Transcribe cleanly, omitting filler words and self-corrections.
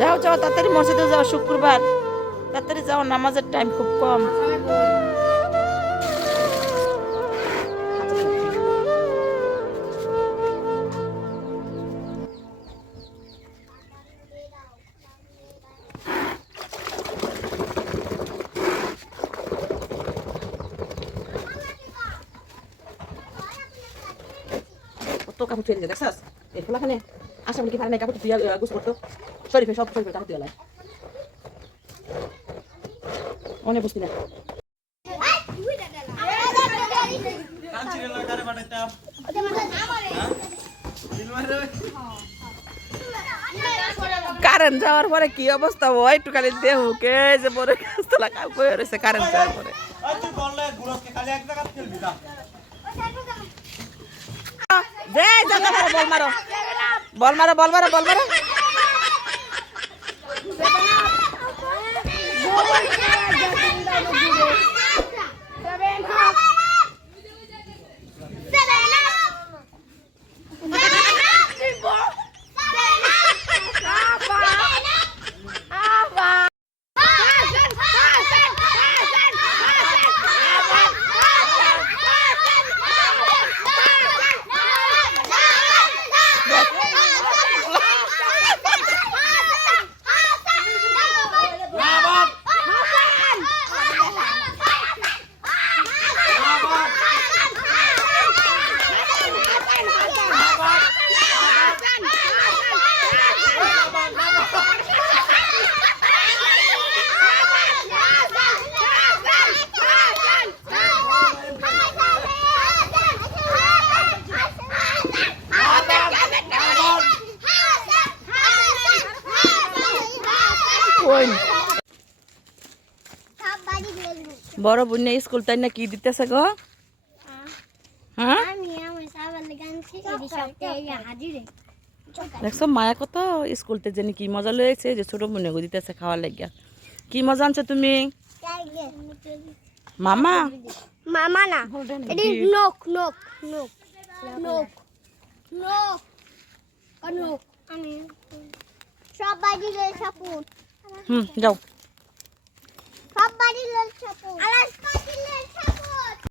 যাও যাও তাড়াতাড়ি মসজিদে যাও, শুক্রবার তাড়াতাড়ি যাও, নামাজের টাইম খুব কম। কত কাপড় ফেলে দেখছাস এই খোলাখানে আসা বলি কি পারে না, কাপড় দিয়ে গুছ করতো শরীফে সব শরীফে কাপড় দিয়ে লাই অনেক বুঝতি না। কারেন্ট যাওয়ার পরে কি অবস্থা হয় একটু খালি দেহু কে যে পরে গাছতলা বয়ে রয়েছে কারেন্ট যাওয়ার পরে। বল মারো বল মারো বল মারো বল মারো। বড় বুন্যা স্কুল তাই না কি দিতেছে গো? হ্যাঁ দেখছো মায়া কত স্কুলতে জানি কি মজা লয়েছে যে ছোট বুনে গো দিতেছে খাওয়ার লাগিয়া। কি মজা আনছো তুমি? মামা মামা না এটি নোক নোক নোক নোক নোক নোক আমি সব বাড়ি লয়ে সাপুন। যাও সব বাড়ি লয়ে সাপুন আলা